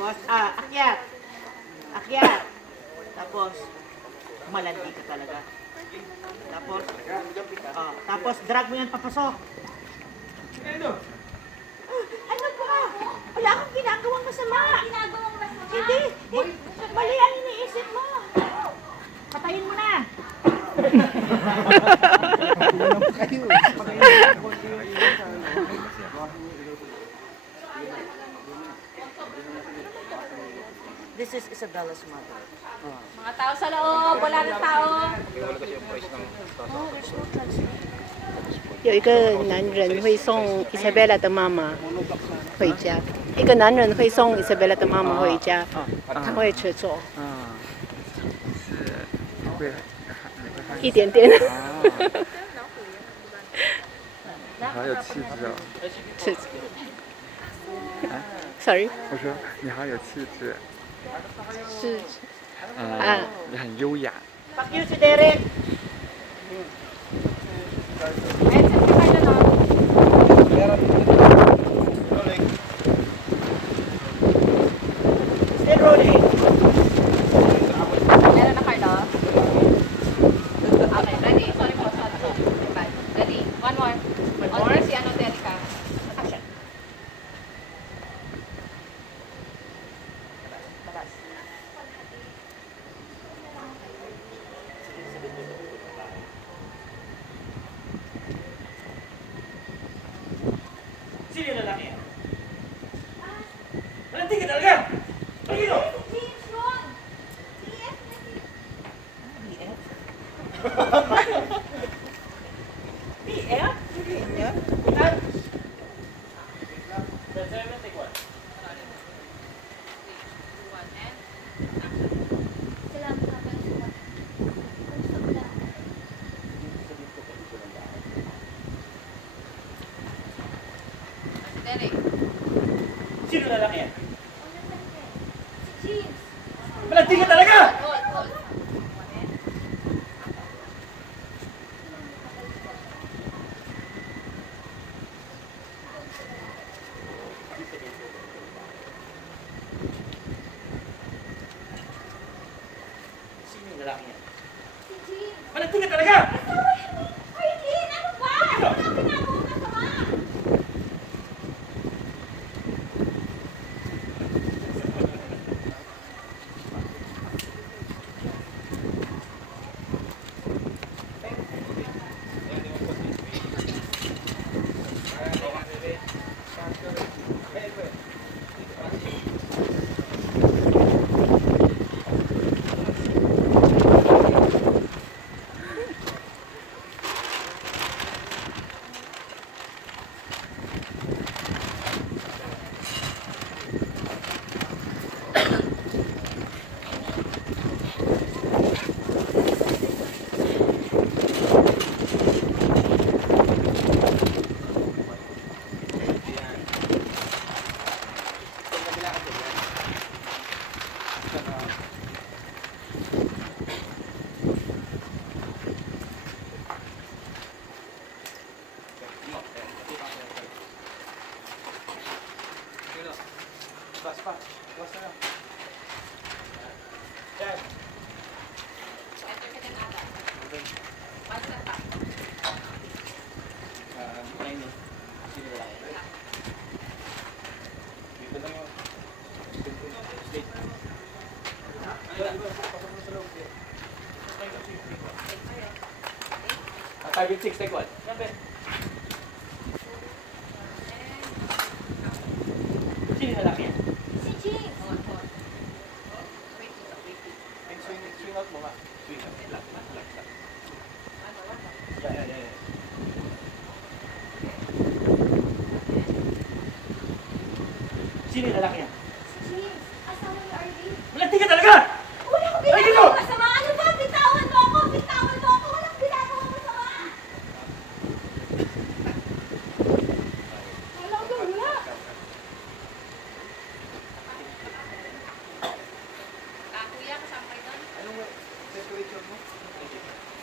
Tapos, akyat. Akyat. Tapos, malandi ka talaga. Tapos, tapos drag mo yan papasok. Ano ba? Wala akong ginagawang masama. Hindi. Mali ang iniisip mo. Patayin mo na. This is Isabella's mother. Mga tao sa loob, wala ng tao. 有一个男人会送 Isabella 的妈妈回家，一个男人会送 Isabella 的妈妈回家，他会吃醋，一点点，好有气质哦！是，sorry，我说你好有气质，是你很优雅。 Fuck you si Derek. Still rolling. Meron na, Carlo? Okay, ready? Sorry po, sorry. Ready? One more. One more? Si ano, Terica. Action. Sino yung lalaki yan? Malandi ka talaga! Palino! BF? Derek. Sino yung lalaki yan? Malandi ka talaga! Hold, hold. Sino yung lalaki yan? Malandi ka talaga! Five and six, take one. Sino yung lalaki yan? Swing out mo nga. Swing out. Lock. Yeah. Sino yung lalaki yan?